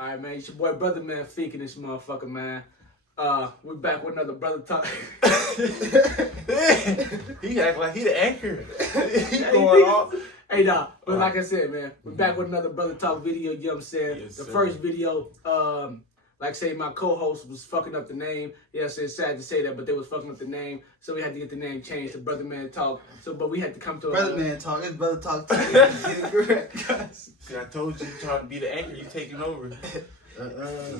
All right, man. It's your boy, Brother Man, Feek in this motherfucker, man. We're back with another Brother Talk. He act like he the anchor. He Hey, going off. Hey, nah. But like I said, man, we're back with another Brother Talk video. You know what I'm saying? Yes, the sir. first video, like say my co-host was fucking up the name. Yes, it's sad to say that, but they was fucking up the name, so we had to get the name changed to Brother Man Talk. But we had to come to Brother Man Talk. It's Brother Talk Tv. Get it correct, guys. See, I told you, trying to be the anchor, you taking over.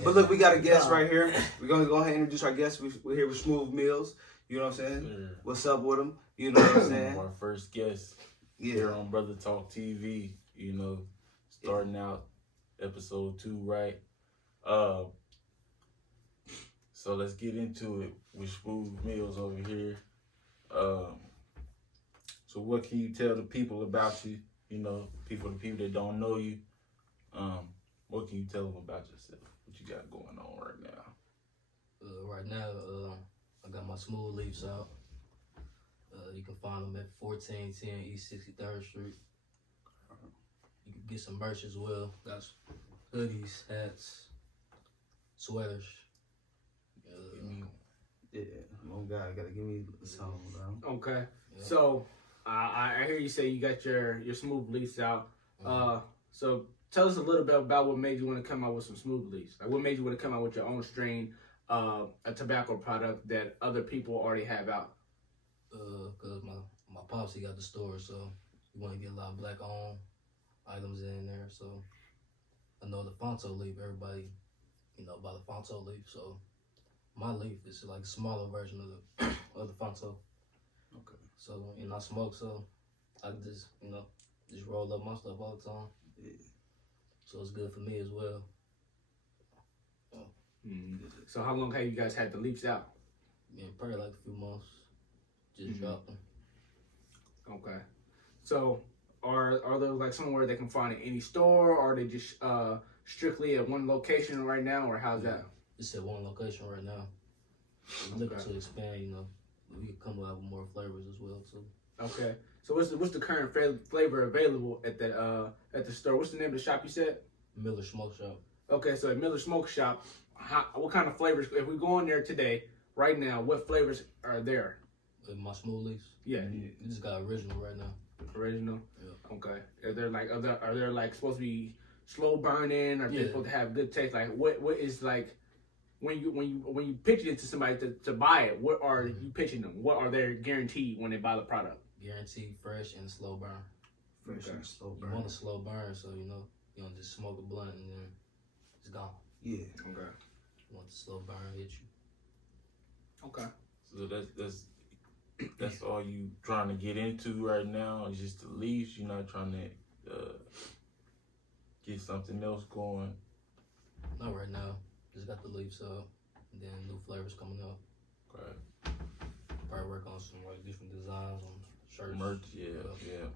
But look, we got a guest right here. We're gonna go ahead and introduce our guest. We're here with Shmoove Mills. You know what I'm saying? Yeah. What's up with him? You know what I'm saying? Our first guest here on Brotha Talk TV. You know, starting out episode 2, right? So let's get into it with Shmoove Mills over here. So what can you tell the people about you? You know, the people that don't know you. What can you tell them about yourself? What you got going on right now? Right now, I got my Shmoove Leafs out. You can find them at 1410 East 63rd Street. You can get some merch as well. Got hoodies, hats, sweaters. Yeah. Oh God, gotta give me some, bro. Okay. Yeah. So I hear you say you got your Shmoove Leafs out. So tell us a little bit about what made you want to come out with some Shmoove Leafs. Like what made you want to come out with your own strain, a tobacco product that other people already have out? Cause my pops, he got the store, so we want to get a lot of black owned items in there. So I know the Fonto leaf, everybody, you know about the Fonto leaf. So my leaf is like a smaller version of the Fonto. Okay. So and I smoke, so I can just just roll up my stuff all the time. Yeah. So it's good for me as well. So how long have you guys had the Leafs out? Yeah, probably like a few months. Just dropped them. Okay. So are those like somewhere they can find in any store, or are they just strictly at one location right now, or how's that? It's at one location right now. We're looking to expand, we can come out with more flavors as well too. Okay. So what's the current flavor available at the store? What's the name of the shop you said? Miller Smoke Shop. Okay, so at Miller Smoke Shop, what kind of flavors? If we go in there today, right now, what flavors are there? With my Shmoove Leafs. Yeah. We just got original right now. Original. Yeah. Okay. Are there like supposed to be slow burning? Are they supposed to have good taste? Like what is like when you pitch it to somebody to buy it? What are you pitching them? What are they guaranteed when they buy the product? Guaranteed fresh and slow burn. Fresh and slow You burn. want a slow burn, so you don't just smoke a blunt and then it's gone. Yeah. Okay. You want the slow burn hit you. Okay. So that's all you trying to get into right now is just the Leafs. You're not trying to get something else going. Not right now. Just got the Leafs up, and then new flavors coming up. Okay. Probably work on some like different designs on shirts. Merch, yeah.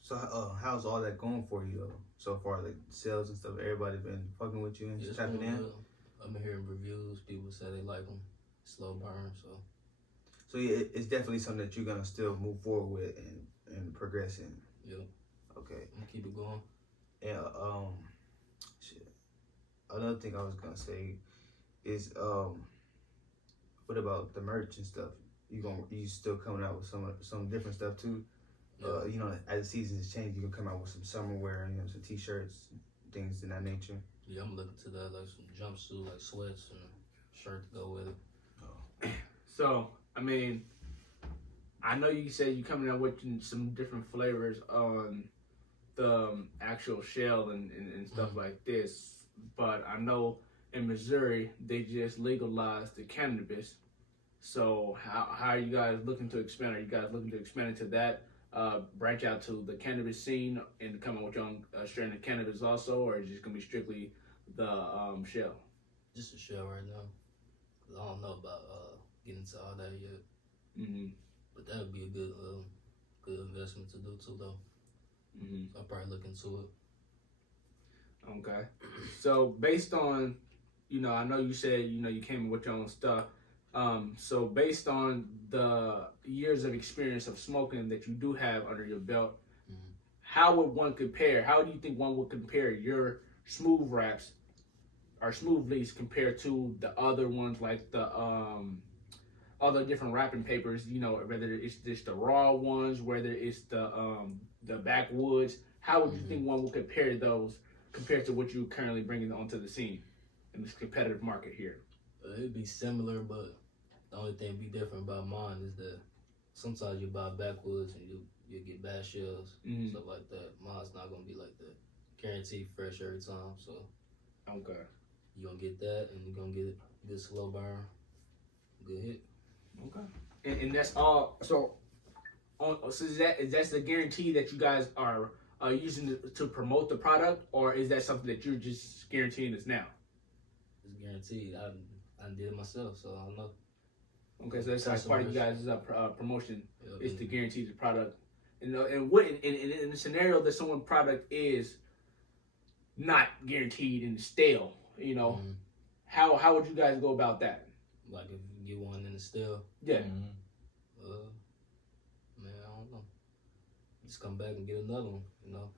So how's all that going for you so far? Like sales and stuff. Everybody been fucking with you and Yeah, just it's tapping going in. well. I've been hearing reviews. People say they like them. Slow burn, so. So yeah, it's definitely something that you're gonna still move forward with and progress in. Yeah. Okay. I'm gonna keep it going. Yeah. Shit. Another thing I was gonna say is what about the merch and stuff? You still coming out with some different stuff too? Yeah. As the seasons change, you can come out with some summer wear, some t-shirts, things in that nature. Yeah, I'm looking to that, like some jumpsuit, like sweats and shirt to go with it. So I mean, I know you said you coming out with some different flavors on the actual shell and stuff like this, but I know in Missouri they just legalized the cannabis. So how are you guys looking to expand? Are you guys looking to expand into that, branch out to the cannabis scene and come up with your own strain of cannabis also, or is it just gonna be strictly the shell? Just a shell right now. 'Cause I don't know about getting into all that yet. But that would be a good investment to do too, though. So I'll probably look into it. Okay. So based on, I know you said, you came up with your own stuff. So based on the years of experience of smoking that you do have under your belt, how would one compare? How do you think one would compare your Shmoove wraps are Shmoove leaves compared to the other ones like the other different wrapping papers? You know, whether it's just the raw ones, whether it's the backwoods. How would you think one would compare those compared to what you're currently bringing onto the scene in this competitive market here? It'd be similar, but the only thing be different about mine is that sometimes you buy backwoods and you get bad shells, stuff like that. Mine's not gonna be like that. Guaranteed fresh every time, so Okay. you gonna get that, and you're gonna get a good slow burn, good hit. Okay. And that's all. So, that's the guarantee that you guys are using to promote the product, or is that something that you're just guaranteeing us now? It's guaranteed. I did it myself, so I know. Okay, so that's like part of you guys' promotion is to Mhm. guarantee the product. And what in the scenario that someone's product is not guaranteed and stale, you know, Mhm. how would you guys go about that? Like if you get one in the still, Yeah. Man, I don't know. Just come back and get another one, you know.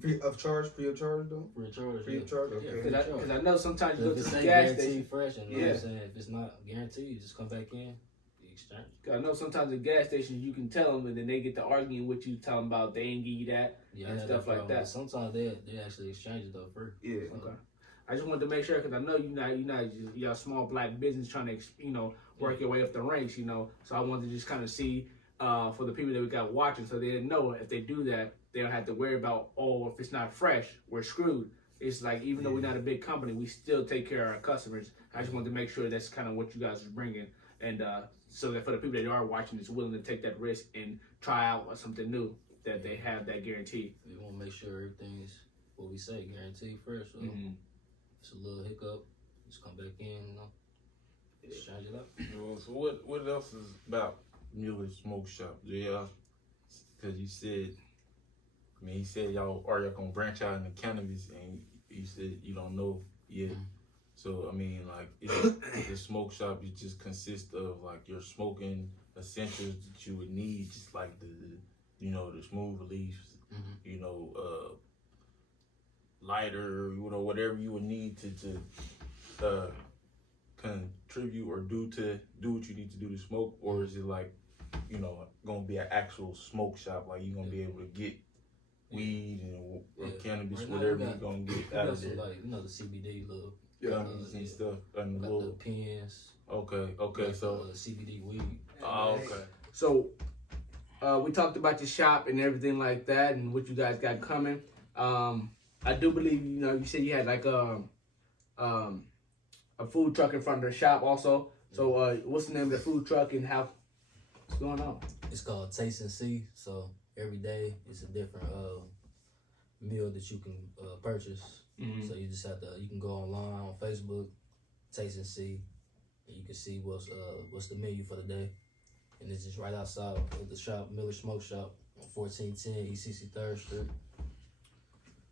Free of charge though? Free of charge. Free of charge, okay. free of charge. Because I know sometimes you go If to it's the ain't gas guaranteed station. fresh, you know Yeah. what I'm saying? If it's not guaranteed, you just come back in, you exchange. I know sometimes at gas stations you can tell them, and then they get to arguing with you, talking about they ain't give you that Yeah, and I had stuff like problem. that. Sometimes they actually exchange it though free. Yeah. So, Okay. I just wanted to make sure because I know you're a small black business trying to work your way up the ranks, So I wanted to just kind of see for the people that we got watching, so they didn't know if they do that, they don't have to worry about if it's not fresh, we're screwed. It's like even though we're not a big company, we still take care of our customers. I just wanted to make sure that's kind of what you guys are bringing, and so that for the people that are watching, is willing to take that risk and try out something new, that they have that guarantee. we want to make sure everything's what we say, guaranteed fresh. So it's a little hiccup, just come back in, exchange it up. Well, so what else is about Miller's Smoke Shop, JR? Because you said, he said y'all gonna branch out into cannabis, and you said you don't know yet. So the smoke shop, it just consists of like your smoking essentials that you would need, just like the Shmoove leaves, lighter, whatever you would need to contribute or do what you need to do to smoke, or is it like gonna be an actual smoke shop, like you gonna be able to get weed or cannabis, right now whatever we you're got- gonna get we out got of some, there, like the CBD little gummies and stuff, and the got the little. pens. Okay, got so the CBD weed. okay. So we talked about the shop and everything like that, and what you guys got coming. I do believe you said you had like a food truck in front of the shop also. So what's the name of the food truck and what's going on? It's called Taste and See. So every day it's a different meal that you can purchase. So you just you can go online on Facebook, Taste and See, and you can see what's the menu for the day. And it's just right outside of the shop, Miller Smoke Shop on 1410 East 63rd Street.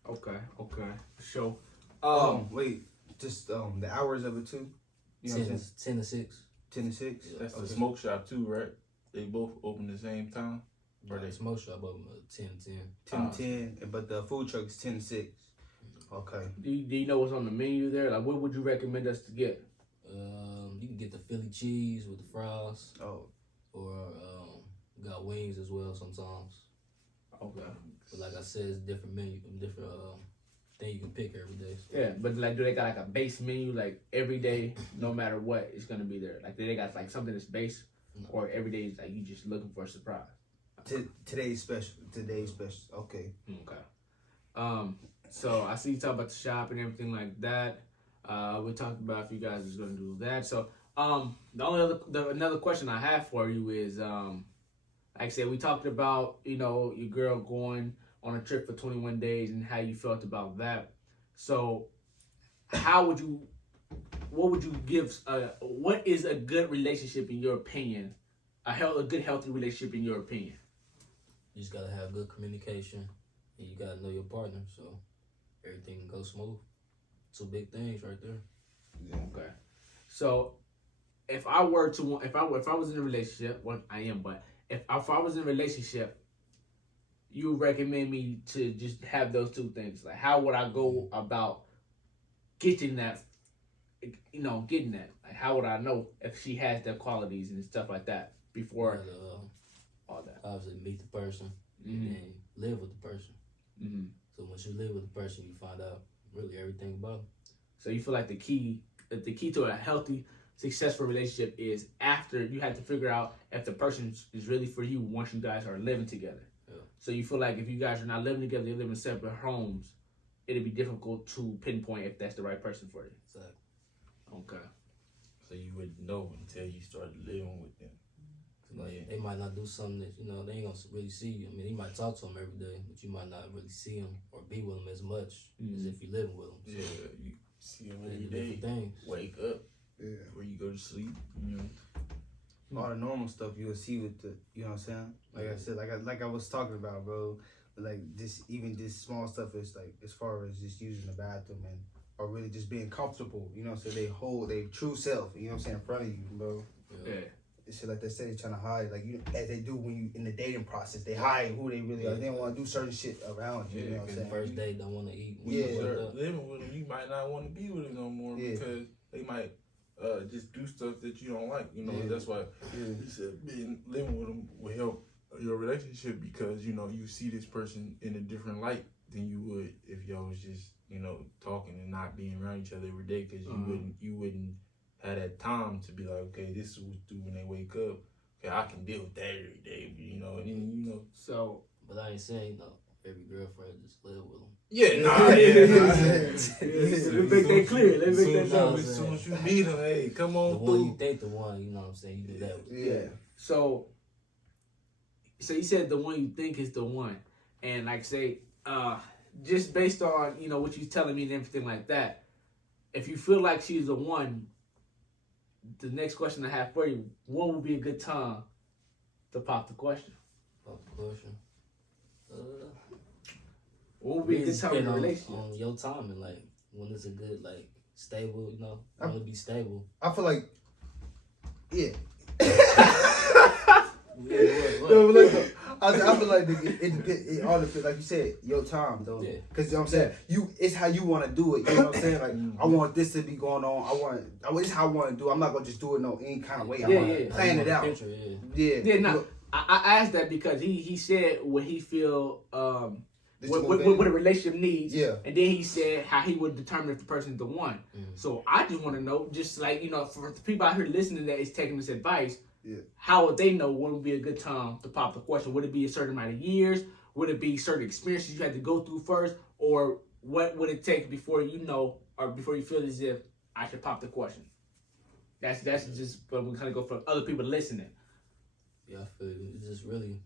Okay. So Wait, just the hours of it too? 10 to 6. 10 to 6? Yeah. That's the smoke shop too, right? They both open the same time. Right, the smoke shop open at 10 to 10. 10 to 10, but the food truck is 10 to 6. Okay. do you know what's on the menu there? Like, what would you recommend us to get? You can get the Philly cheese with the fries, Oh, or got wings as well sometimes. Okay. But like I said, it's different menu, different thing you can pick every day. So. Yeah, but like, do they got like a base menu, like every day, no matter what, it's gonna be there? Like, do they got like something that's base, No. or every day is like you just looking for a surprise? today's special. Okay. Okay. So I see you talk about the shop and everything like that. We talked about if you guys is gonna do that. So another question I have for you is like I said, we talked about your girl going on a trip for 21 days and how you felt about that. So what would you give? What is a good relationship in your opinion? A good healthy relationship in your opinion? You just gotta have good communication, and you gotta know your partner, so everything can go smooth. Two big things right there. Okay. So if I was in a relationship, well, I am, but if I was in a relationship, you would recommend me to just have those two things. Like, how would I go about getting that, getting that? Like, how would I know if she has the qualities and stuff like that before all that? Obviously, meet the person Mm-hmm. and then live with the person. Mm-hmm. So once you live with the person, you find out really everything about them. So you feel like the key to a healthy, successful relationship is after you have to figure out if the person is really for you once you guys are living together. Yeah. So you feel like if you guys are not living together, you live in separate homes, it'd be difficult to pinpoint if that's the right person for you. Exactly. Okay. So you wouldn't know until you started living with them. Like, they might not do something that, they ain't gonna really see you. I mean, you might talk to them every day, but you might not really see them or be with them as much as if you living with them. So, Yeah, you see them every they do day. different things. Wake up Yeah. before you go to sleep. All the normal stuff you'll see with the, you know what I'm saying? Like I said, like I was talking about, bro. Like this small stuff is like as far as just using the bathroom and or really just being comfortable. You know, so they hold their true self. You know what I'm saying, in front of you, bro. Yeah. It's shit like they say they're trying to hide, like as they do when you in the dating process, they hide who they really are. They don't want to do certain shit around you. You know what I'm saying? First date, don't want to eat. When you start living with them, you might not want to be with them no more because they might just do stuff that you don't like. That's why he said being living with them will help your relationship because you see this person in a different light than you would if y'all was just talking and not being around each other every day because you wouldn't have that time to be like, okay, this is what they do when they wake up. Okay, I can deal with that every day, and So, but I ain't saying every girlfriend just live with them. Yeah, Let me make that clear. Let me make that known. As soon as you meet them, hey, come on the through. one you think the one, you know what I'm saying? You do that with. Yeah. So you said the one you think is the one, and like say, just based on what you're telling me and everything like that, if you feel like she's the one, the next question I have for you: what would be a good time to pop the question? Pop the question. What would be a good time in a relationship? On your timing, like when it's a good, like stable, I want to be stable. I feel like, yeah. What? I feel like it all depends, like you said, your time though. Yeah. Cause you know what I'm saying, it's how you want to do it. You know what I'm saying? Like I want this to be going on. This is how I want to do it. I'm not gonna just do it any kind of way. I want to plan it out. Picture, Yeah. No, I asked that because he said what he feel what a relationship needs. Yeah. And then he said how he would determine if the person's the one. Mm-hmm. So I just want to know, just like for the people out here listening that is taking this advice. Yeah. How would they know when would be a good time to pop the question? Would it be a certain amount of years? Would it be certain experiences you had to go through first? Or what would it take before or before you feel as if I should pop the question? That's just, but we kind of go for other people listening. Yeah, I feel you. It's just really,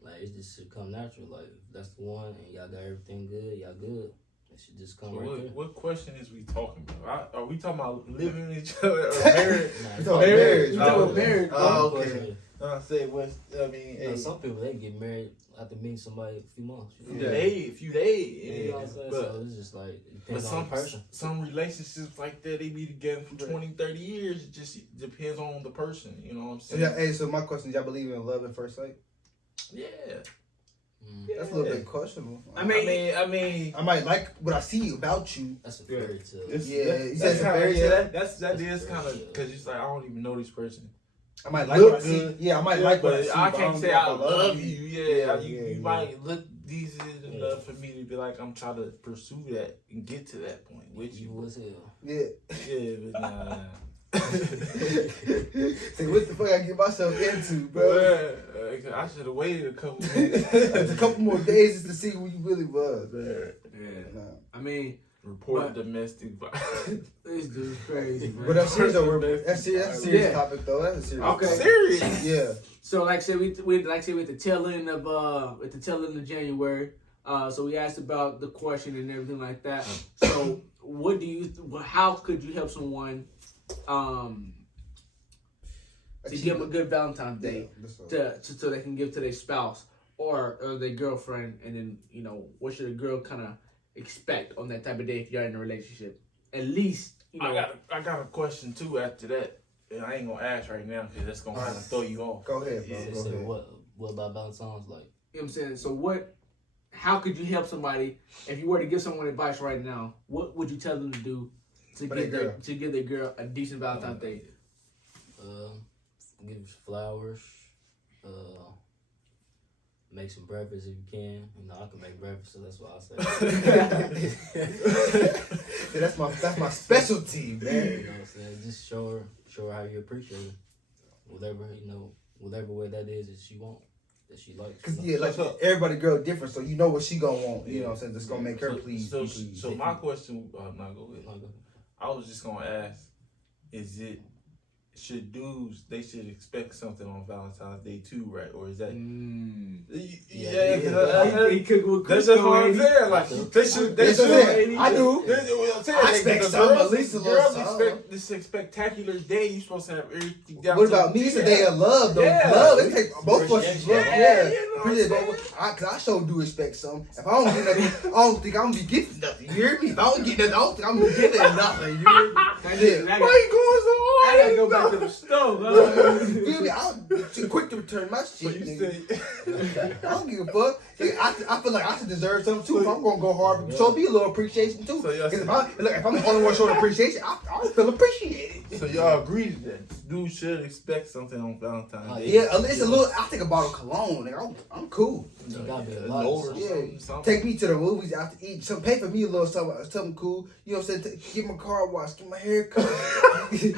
like, it just should come natural. Like, if that's the one and y'all got everything good, y'all good. It should just come right there. What question is we talking about? Are we talking about living with each other or marriage? We talking about marriage. We talking about marriage. Oh, okay. Some people, they get married after meeting somebody a few months. If you date. You know what I'm saying? So it's just like, it depends on the person. Some relationships like that, they be together for 20, 30 years. It just depends on the person. You know what I'm saying? Yeah. Hey, so my question is, y'all believe in love at first sight? Yeah. That's a little bit questionable. I mean, I might like what I see about you. That's a fairy tale. You said it's a fairy tale? That is kind of, because it's like, I don't even know this person. I might like Look what I see. good. Yeah, I might like what I But see. I but can't don't say know if I love you. You yeah. might look decent enough for me to be like, I'm trying to pursue that and get to that point with You you. was hell. Yeah. Yeah, but nah. Say, what the fuck I get myself into, bro? I should have waited a couple minutes. A couple more days just to see who you really was. Yeah. Nah. I mean, Report domestic violence. this dude's crazy, man. But that's serious though. That's a serious topic though. That's a serious. Okay. topic. Serious. Yeah. So like I said, we at the tail end of January. So we asked about the question and everything like that. So how could you help someone to give them a good Valentine's Day so they can give to their spouse or their girlfriend, and then what should a girl kind of expect on that type of day if you're in a relationship? At least I got a question too after that. And I ain't gonna ask right now because that's gonna kind of throw you off. Go ahead, bro. Yeah. Go So ahead. what about Valentine's like? You know what I'm saying? So what how could you help somebody if you were to give someone advice right now? What would you tell them to do to give their girl a decent Valentine's Day? Give flowers. Make some breakfast if you can. You know, I can make breakfast, so that's what I say. That's my specialty, man. You know what I'm saying? Just show her how you appreciate her. Whatever way that is that she wants, that she likes. Cause like everybody girl different, so you know what she gonna want. You know what I'm saying? That's gonna make her please. So my question, go ahead. I was just gonna ask, should dudes, they should expect something on Valentine's Day too, right? Or is that? He could go with That's just what I'm saying. Like they should. I do. I expect something, at least a little something. This spectacular day. You supposed to have everything down. What about me? It's a day of love, though. Yeah. Love. It takes both of us. Yeah. You know Cause I sure do expect something. If I don't get nothing, I don't think I'm gonna be getting nothing. You hear me? If I don't get nothing, I don't think I'm gonna get nothing. You hear me? Why you going so hard? I gotta go back to the stove. Huh? You feel me? I'm too quick to return my shit. So you Nigga. I don't give a fuck. I feel like I should deserve something too. If I'm gonna go hard, show me a little appreciation too. So Cause if I'm the only one showing appreciation, I don't feel appreciated. So y'all agree that dudes should expect something on Valentine's Day? Yeah, it's a little. I take a bottle of cologne. Nigga. I'm cool. You gotta be a No, lot. or Yeah, something. take me to the movies after eating. Pay for me a little something cool. You know what I'm saying? Get my car washed, get my hair cut. Do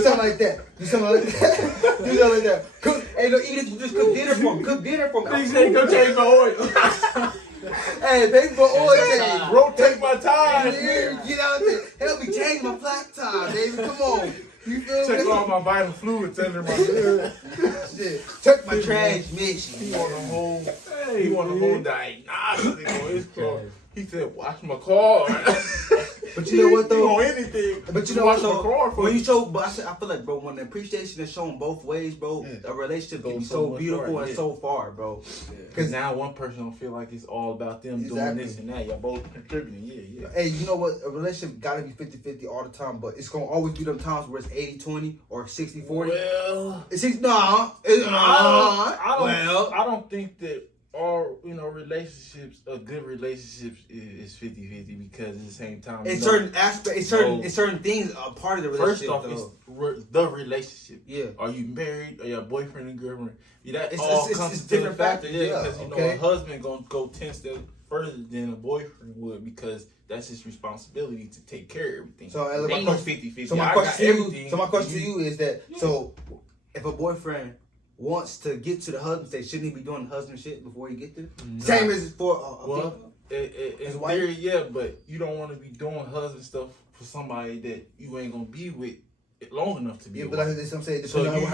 something like that. Do something like that. Cook. Hey, no, Edith, just cook dinner for me. Cook dinner for me. He said, go change my oil. Hey, baby, for oil change. Bro, take my time. Yeah, get out there. Help me change my flat tire, baby. Come on. You feel Check me? all my vital fluids under my hood. Shit. Check my transmission. He want a whole diagnostic on his car. He said, "Wash my car." But you know what though? You want anything? But you know what Wash my car though? for When me. you show, but I feel like, bro, when the appreciation is shown both ways, bro, a relationship can be Goes so so much beautiful far, and yeah. so far, bro. Because now one person don't feel like it's all about them doing Exactly. this and that. Y'all both contributing. Yeah. Hey, you know what? A relationship gotta be 50-50 all the time, but it's gonna always be them times where it's 80-20 or 60-40. Well, It's I don't think that all relationships, a good relationship is 50-50 because at the same time, in certain aspects, it's certain things are part of the first relationship. off, it's the relationship. Yeah. Are you married? Are you a boyfriend and girlfriend? Yeah, that It's all different comes to the factor. factors, Yeah, yeah, because okay. a husband gonna go 10 steps further than a boyfriend would because that's his responsibility to take care of everything. So, Ain't no 50-50. So my I question got to you, everything. you is that so if a boyfriend wants to get to the husband stage, shouldn't he be doing husband shit before he get there? Nah. Same as for Well, in theory, yeah, but you don't want to be doing husband stuff for somebody that you ain't gonna be with long enough to be. Yeah, with. but like I'm saying, So depending on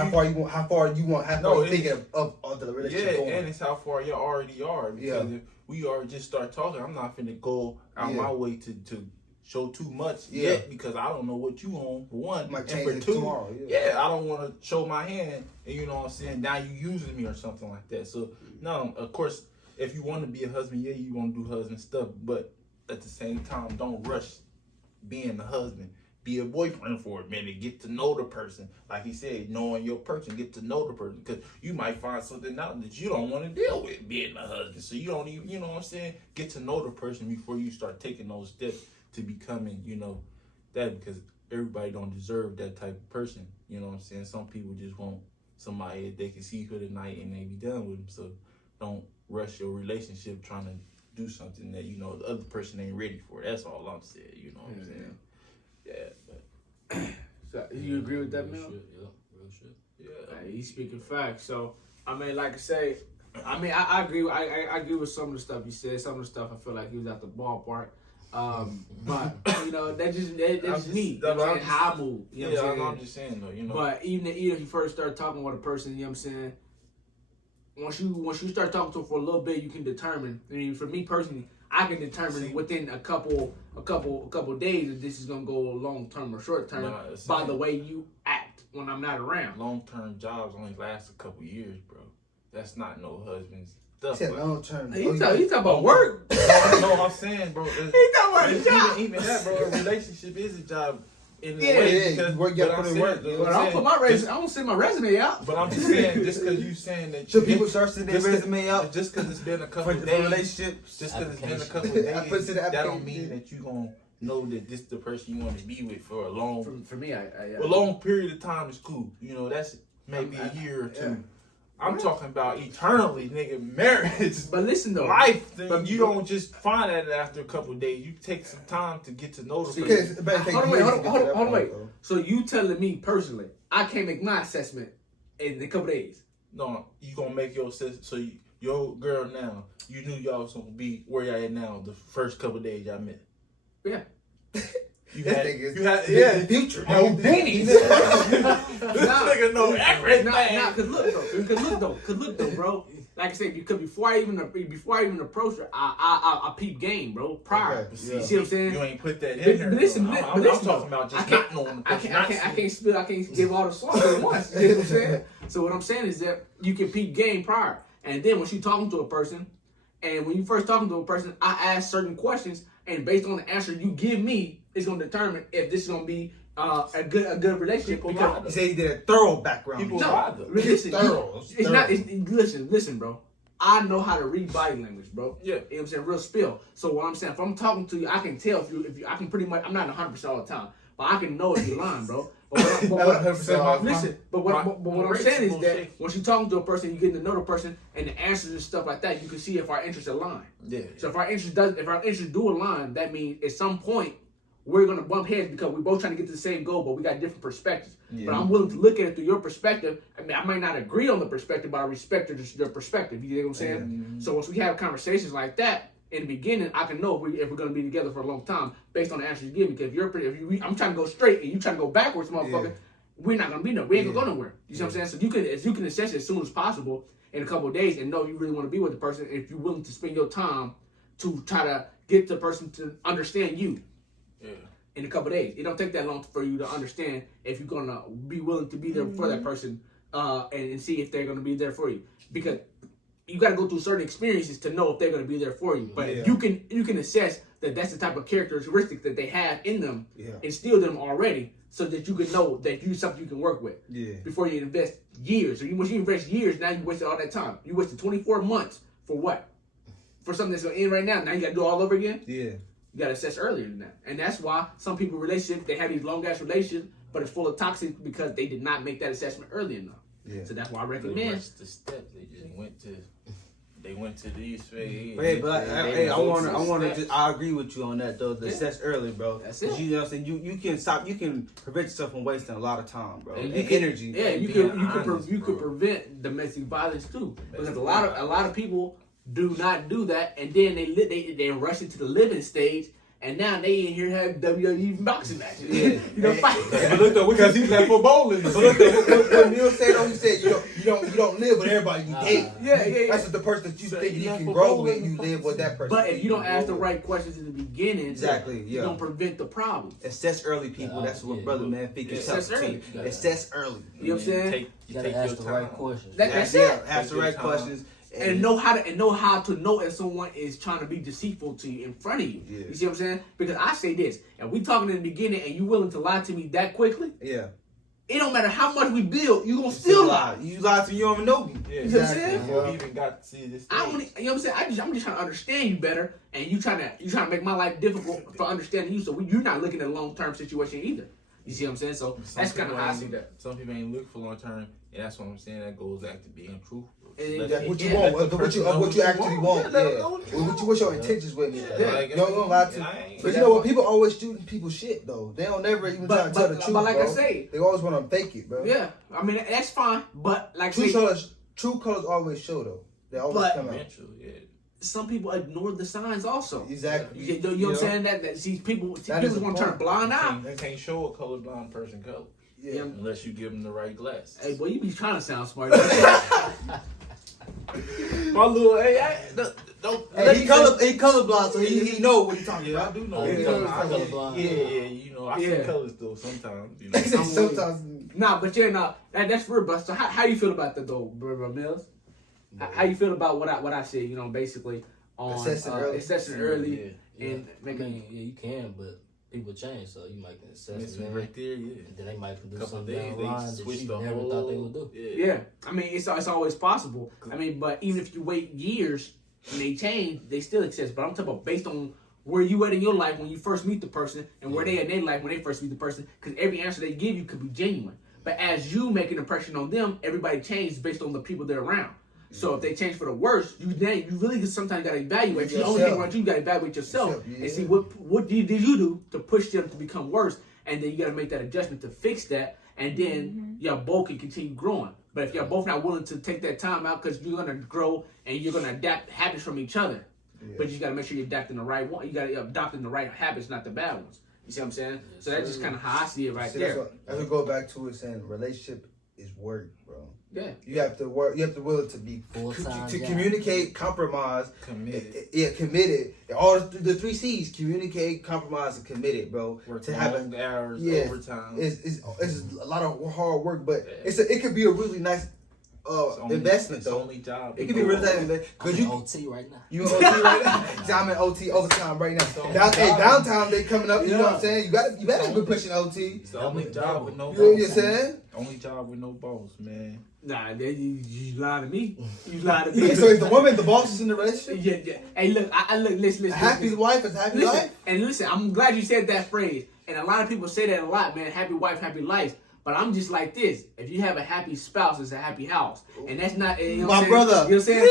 how far you thinking of the relationship Yeah, going. and it's how far you already are. Because Yeah. if we already just start talking, I'm not finna go out Yeah. my way to show too much Yeah. yet because I don't know what you on for one. Might and change for it two, tomorrow. yeah, I don't want to show my hand and you know what I'm saying. Now you using me or something like that. So no, of course, if you want to be a husband, yeah, you want to do husband stuff, but at the same time, don't rush being a husband. Be a boyfriend for a minute. Get to know the person. Like he said, knowing your person, get to know the person. Because you might find something out that you don't want to deal with being a husband. So you don't even, you know what I'm saying? Get to know the person before you start taking those steps to becoming, that. Because everybody don't deserve that type of person. You know what I'm saying? Some people just want somebody that they can see for the night and they be done with them. So don't rush your relationship trying to do something that, the other person ain't ready for. That's all I'm saying. You know what I'm saying? Yeah, but So, you agree with that, Real Mel? shit, yeah, real shit. yeah. He's speaking facts. So, like I say, I agree. I agree with some of the stuff you said. Some of the stuff I feel like he was at the ballpark. But that's just me. How I move. You know what I'm saying? I'm just saying though. But even if you first start talking with a person, you know what I'm saying. Once you start talking to them for a little bit, you can determine. I mean, for me personally, I can determine within a couple days if this is gonna go long term or short term by the way you act when I'm not around. Long term jobs only last a couple years, bro. That's not no husband's stuff. He said long term. He talking about work. No, I'm saying, bro. He talking about a job. Even that, bro. A relationship is a job. in Yeah, way yeah, because work, you but gotta I'm put in saying- work, but yeah. I'm But I don't saying put my resume. just- I don't send my resume out. But I'm just saying, just because you saying that, So people start sending their just 'cause- resume out just because it's been a couple for days, relationships. just because it's been a Application. couple I put days, it in the that don't application. mean that you gonna know that this the person you want to be with for a long, For me, a long period of time is cool. You know, that's maybe a year or two. Yeah. I'm talking about eternally, nigga, marriage, But listen though, life. Thing. But- You don't just find that after a couple of days. You take some time to get to know the Because person. it better take Hold on, years wait, to get to that hold on, point, wait. though. So you telling me personally, I can't make my assessment in a couple days? No, you gonna make your so your girl now. You knew y'all was gonna be where y'all at now. The first couple of days y'all met. Yeah. You This had, nigga is you had, the yeah. future. Houdini. This nigga know everything. Nah, cause look though, bro. Like I said, because before I even approach her, I peep game, bro. Prior, Okay, you yeah. see what I'm saying? You ain't put that But in there. listen, though. but I'm listen, talking about I just can't, getting on the I can't give all the sauce at once. You know what I'm saying? So what I'm saying is that you can peep game prior, and then when you talking to a person, and when you first talking to a person, I ask certain questions, and based on the answer you give me, it's gonna determine if this is gonna be a good relationship. People Because He said he did a thorough background. People check. lie, though. listen, Thorough. it's not. Listen, bro. I know how to read body language, bro. Yeah. You know what I'm saying? Real spill. So what I'm saying, if I'm talking to you, I can tell if you I can pretty much, I'm not 100% all the time, but I can know if you're lying, bro. But what I'm saying is that once you're talking to a person, you get to know the person and the answers and stuff like that, you can see if our interests align. Yeah. So if our interests do align, that means at some point we're gonna bump heads because we're both trying to get to the same goal, but we got different perspectives. Yeah. But I'm willing to look at it through your perspective. I mean, I might not agree on the perspective, but I respect your perspective. You know what I'm saying? Mm-hmm. So once we have conversations like that in the beginning, I can know if we're gonna be together for a long time based on the answers you give me. Because I'm trying to go straight and you trying to go backwards, motherfucker, we're not gonna be nowhere. We ain't gonna go nowhere. You see what I'm saying? So you can assess it as soon as possible in a couple of days and know if you really want to be with the person. If you're willing to spend your time to try to get the person to understand you. Yeah. In a couple of days. It don't take that long for you to understand if you're gonna be willing to be there for that person and see if they're gonna be there for you. Because you gotta go through certain experiences to know if they're gonna be there for you. But you can assess that that's the type of characteristics that they have in them, instill them already, so that you can know that you something you can work with. Yeah. Before you invest years. So once you invest years, now you wasted all that time. You wasted 24 months for what? For something that's gonna end right now. Now you gotta do it all over again? Yeah. You gotta assess earlier than that. And that's why some people relationships, they have these long ass relationships, but it's full of toxic because they did not make that assessment early enough. Yeah. So that's why I They recommend. rushed the steps. They went to these phase. Hey, but They I go to want to steps. just, I agree with you on that though. The assess early, bro. That's 'Cause it. You know what I'm saying? You can stop. You can prevent yourself from wasting a lot of time, bro, and you can- energy. Yeah, and you being could honest, you could bro. prevent domestic violence too, because That's a lot of people do not do that, and then they rush into the living stage, and now they in here have WWE boxing matches. Yeah. You know, fight. But look though, because he left for bowling. But look, what Neil said, though, he said you don't live with everybody you date. Yeah. That's what the person that you So think you you left can for grow bowling. with. You live with that person. But if you don't ask the grow right questions in the beginning, Exactly, you yeah. don't prevent the problem. with. Assess early, people. Yeah, That's what yeah. brother man think Yeah, yourself assess early. to. Assess early. You know what I'm saying? You take gotta ask your the time. right questions. That's Yeah, it. ask the Take right your time. questions And know how to know if someone is trying to be deceitful to you in front of you. Yeah. You see what I'm saying? Because I say this, and we talking in the beginning, and you willing to lie to me that quickly, Yeah. it don't matter how much we build, you gonna still lie. You lie to me, you don't even know me. Yeah, You know what I'm saying? Before we even got to see this. I don't, stage. you know what I'm saying? I'm just trying to understand you better, and you trying to make my life difficult for understanding you. So you're not looking at a long term situation either. You see what I'm saying? So Some that's kind of people how I ain't- see that. Some people ain't look for long term, and that's what I'm saying. That goes back to being truthful. And That's what you Yeah. want. Let the What you person know what you actually want. Yeah, let them Yeah. know what you What's your intentions with me? Yeah, Yeah. like, You don't lie to. I ain't- But you know what? People always shooting people shit though. They don't never even try to tell the truth. but like bro. I say, They always want to fake it, bro. yeah, I mean that's fine. But like I True say, colors always show though. They always But- come out. Eventually, yeah. some people ignore the signs also. Exactly. You know what I'm saying? That see people That is people the want to turn a point. blind eye. They can't show a colorblind person color Yeah. unless you give them the right glasses. Hey, boy, you be trying to sound smart. My little, don't. Hey, he colorblind, so he know what he talking Yeah, I about. do know. Yeah, Yeah, you know, I Yeah. see colors though sometimes. You know. Sometimes. Nah, but yeah, nah, that's real. But so how you feel about that though, Brother Mills? How you feel about what I said? You know, basically on Assessing early. assessing early Yeah. and I making. mean, yeah, you can, but people change, so you might assess That's them, right there, yeah. and then they might do Couple something days, down the they line that switch you the never whole. thought they would do. Yeah, I mean it's always possible. I mean, but even if you wait years and they change, they still exist. But I'm talking about based on where you at in your life when you first meet the person and where they at in their life when they first meet the person. Because every answer they give you could be genuine. But as you make an impression on them, everybody changes based on the people they're around. So if they change for the worse, you really sometimes got to evaluate. If you only hang around you got to evaluate yourself and see what did you do to push them to become worse, and then you got to make that adjustment to fix that, and then y'all both can continue growing. But if y'all both not willing to take that time out, because you're gonna grow and you're gonna adapt habits from each other, but you got to make sure you're adapting the right one. You got to adopting the right habits, not the bad ones. You see what I'm saying? Yes, so that's just kind of how I see it right there. That's what go back to it saying relationship is work, bro. Yeah. You have to work. You have to willing to be Full-time to job. communicate, compromise, Committed. committed. All the 3 C's: communicate, compromise, and committed, bro. Work to have long hours, yeah, overtime. It's a lot of hard work, but it could be a really nice investment it's though. Only job. It could be really nice investment I'm because in you. OT right now. You in OT right now? See, I'm in OT overtime right now. Downtown they coming up. You know what I'm saying? You better be pushing OT. It's the only job with no You know what boss. you're saying? Only job with no boss, man. Nah, you lie to me. You lie to me. So is the woman the boss is in the relationship? Yeah. Hey, look, I look. Listen. A happy wife is a happy Listen, life. and listen, I'm glad you said that phrase. And a lot of people say that a lot, man. Happy wife, happy life. But I'm just like this. If you have a happy spouse, it's a happy house. And that's not, you know what I'm saying? brother. You know what I'm saying?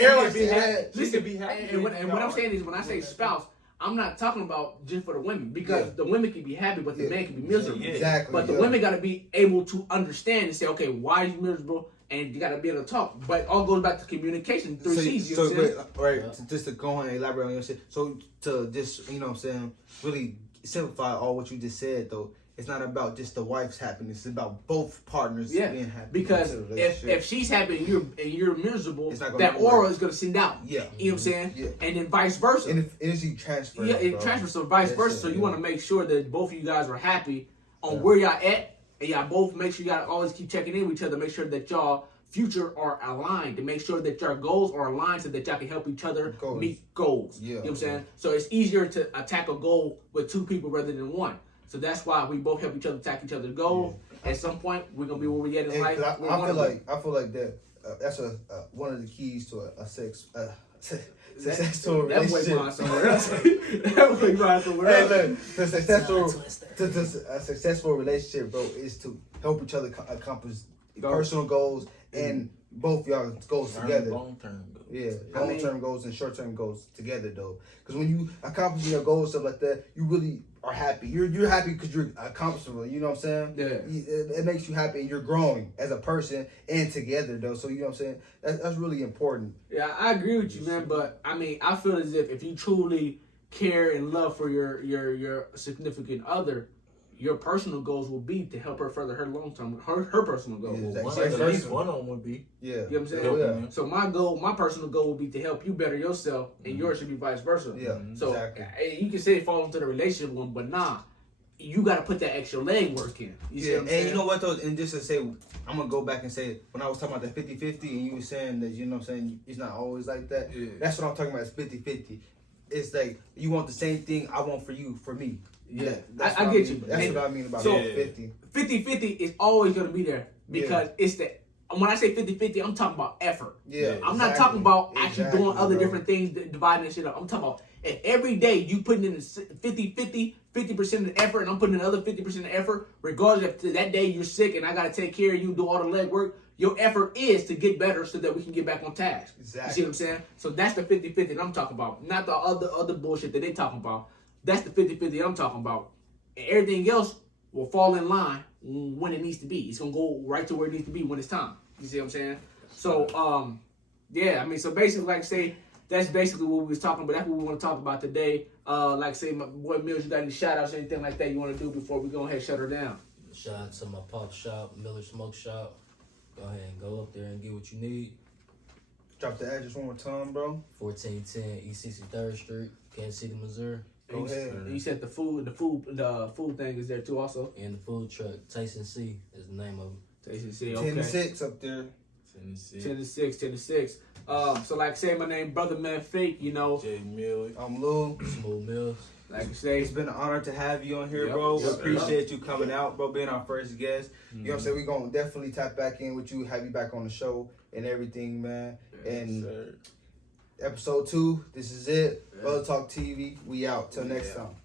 Everyone say that. Listen, be happy and what with I'm y'all. saying is when I say spouse, I'm not talking about just for the women. Because the women can be happy, but the man can be miserable. Yeah. Exactly. But the women got to be able to understand and say, okay, why are you miserable? And you got to be able to talk. But it all goes back to communication, 3 C's. You know what I'm saying? Right, just to go on and elaborate on your shit. So to just, you know what I'm saying, really simplify all what you just said though. It's not about just the wife's happiness. It's about both partners being happy. Because if she's happy and you're miserable, It's not gonna that work. aura is going to send out. Yeah. You know what I'm saying? Yeah. And then vice versa. And energy transfer. Yeah, it transfers, so vice versa. So you want to make sure that both of you guys are happy on where y'all at, and y'all both make sure y'all always keep checking in with each other, make sure that y'all future are aligned, to make sure that your goals are aligned so that y'all can help each other meet goals. Yeah. You know what I'm saying? So it's easier to attack a goal with 2 people rather than 1. So that's why we both help each other attack each other's goals. At some point, we're gonna be where we at in life. I feel like that. That's one of the keys to a successful That boy relationship. going somewhere else. That boy going somewhere Hey, else. look, a successful relationship, bro, is to help each other accomplish personal goals and both y'all goals together. Long-term goals. Yeah, long-term goals and short-term goals together, though. Because when you accomplish your goals, stuff like that, you really are happy. You're happy because you're accomplishable. You know what I'm saying? Yeah. It makes you happy, and you're growing as a person and together, though. So you know what I'm saying? That's really important. Yeah, I agree with you, man. But I mean, I feel as if you truly care and love for your significant other, your personal goals will be to help her further her her personal goals. Yeah, Well, exactly. at least one of them would be. Yeah. You know what I'm saying? Yeah. So my personal goal will be to help you better yourself, and yours should be vice versa. Yeah. So Exactly. you can say it falls into the relationship one, but nah, you got to put that extra leg work in. You see what I'm And saying? you know what though, and just to say, I'm gonna go back and say when I was talking about the 50-50 and you were saying that, you know what I'm saying, it's not always like that. Yeah. That's what I'm talking about, it's 50-50. It's like you want the same thing I want for you, for me. Yeah, That's I what get mean. you. That's And what I mean about so- 50-50. 50-50 is always going to be there because it's the. When I say 50-50, I'm talking about effort. Yeah. I'm not exactly. talking about actually Exactly, doing other bro. different things, dividing that shit up. I'm talking about if every day you putting in 50% of the effort, and I'm putting in another 50% of the effort, regardless if that day you're sick and I got to take care of you, do all the leg work, your effort is to get better so that we can get back on task. Exactly. You see what I'm saying? So that's the 50-50 that I'm talking about, not the other bullshit that they talking about. That's the 50-50 I'm talking about. And everything else will fall in line when it needs to be. It's gonna go right to where it needs to be when it's time. You see what I'm saying? So, yeah, I mean, so basically, like say, that's basically what we was talking about. That's what we want to talk about today. Like say, my boy Mills, you got any shout outs or anything like that you want to do before we go ahead and shut her down? Shout out to my pop shop, Miller Smoke Shop. Go ahead and go up there and get what you need. Drop the address one more time, bro. 1410 East 63rd Street, Kansas City, Missouri. Go ahead. And you said the food thing is there too also. And the food truck, Tyson C is the name of it. They should say 10-6 up there. 10-6. So like say my name, Brother Man Fake, you know. J Millie. I'm Lou. Shmoove Mills. Like I say, It's been an honor to have you on here, Yep. bro. Yep. Appreciate you coming out, bro, being our first guest. Mm-hmm. You know what I'm saying? We're going to definitely tap back in with you, have you back on the show and everything, man. And Sir. episode 2, this is it. Yeah. Brotha Talk TV. We out. Till next Yeah. time.